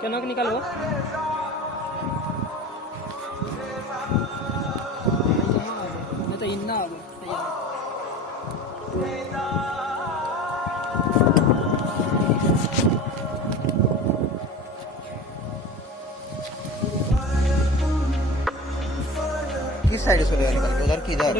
क्या नक निकालो मैं तो इन्ना आ गया किस साइड से निकल के उधर की इधर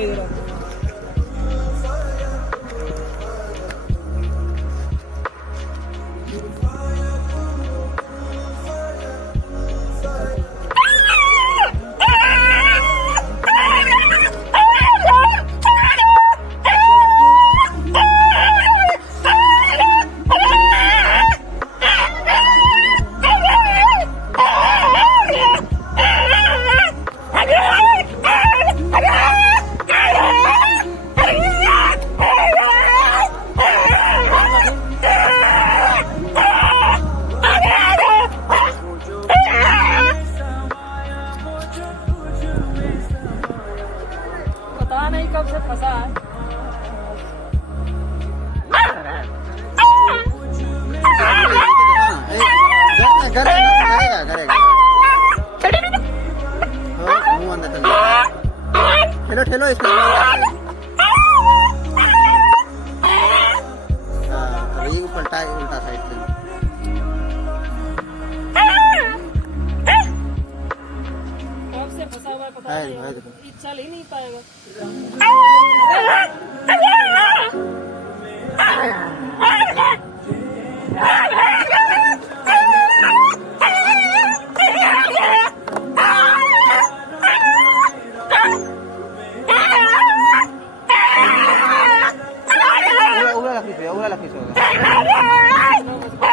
पता नहीं कब से फंसा है ठेलो ठेलो इसमें अभी उल्टा उल्टा साइड से कब से फंसा हुआ है पता नहीं ये चल ही नहीं पाएगा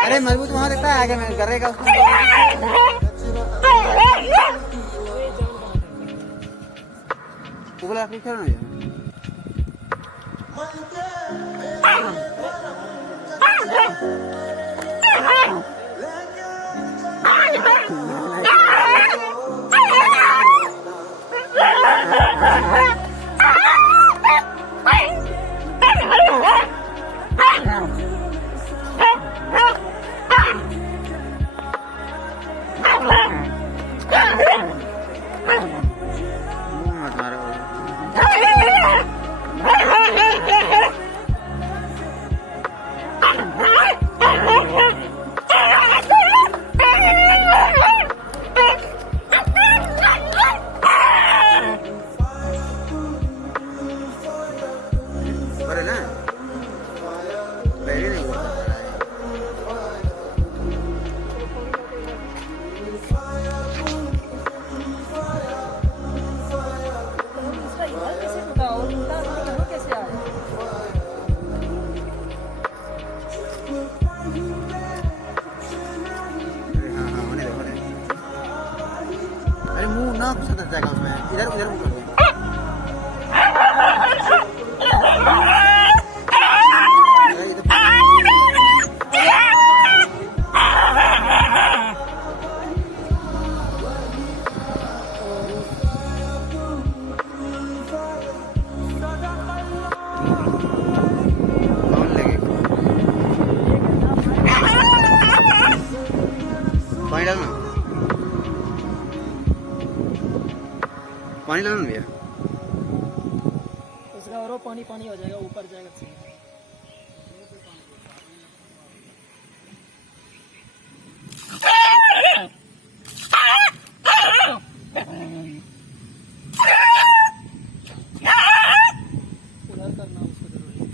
अरे मजबूत वहां दिखता है आगे में करेगा उसको उगला लकड़ी खेलो ना ना घुसा जाएगा उसमें इधर उधर मुकर दे पानी डालना भैया उसका और पानी पानी हो जाएगा ऊपर जाएगा उधर करना उसको जरूरी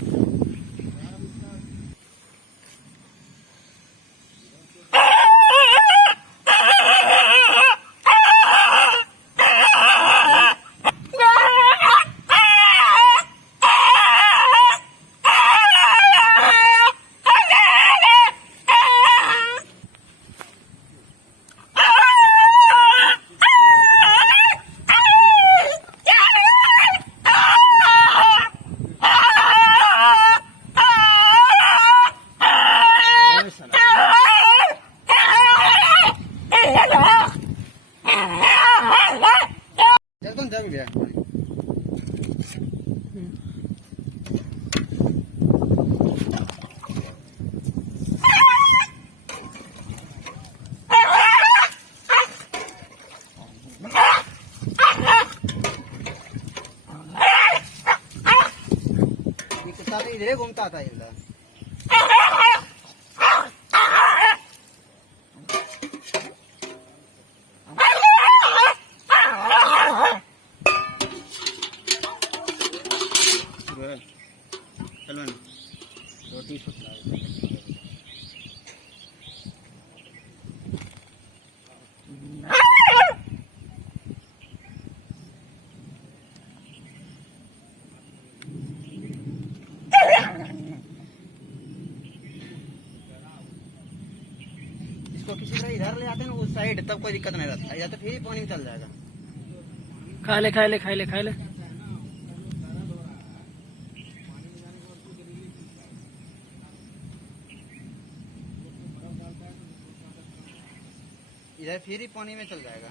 धीरे धीरे घूमता था इधर। चलो रोटी इसको किसी तरह इधर ले जाते हैं ना उस साइड, तब कोई दिक्कत नहीं रहता, या तो फिर ही पानी में चल जाएगा। खा ले खा ले खा ले खा ले। इधर फिर ही पानी में चल जाएगा।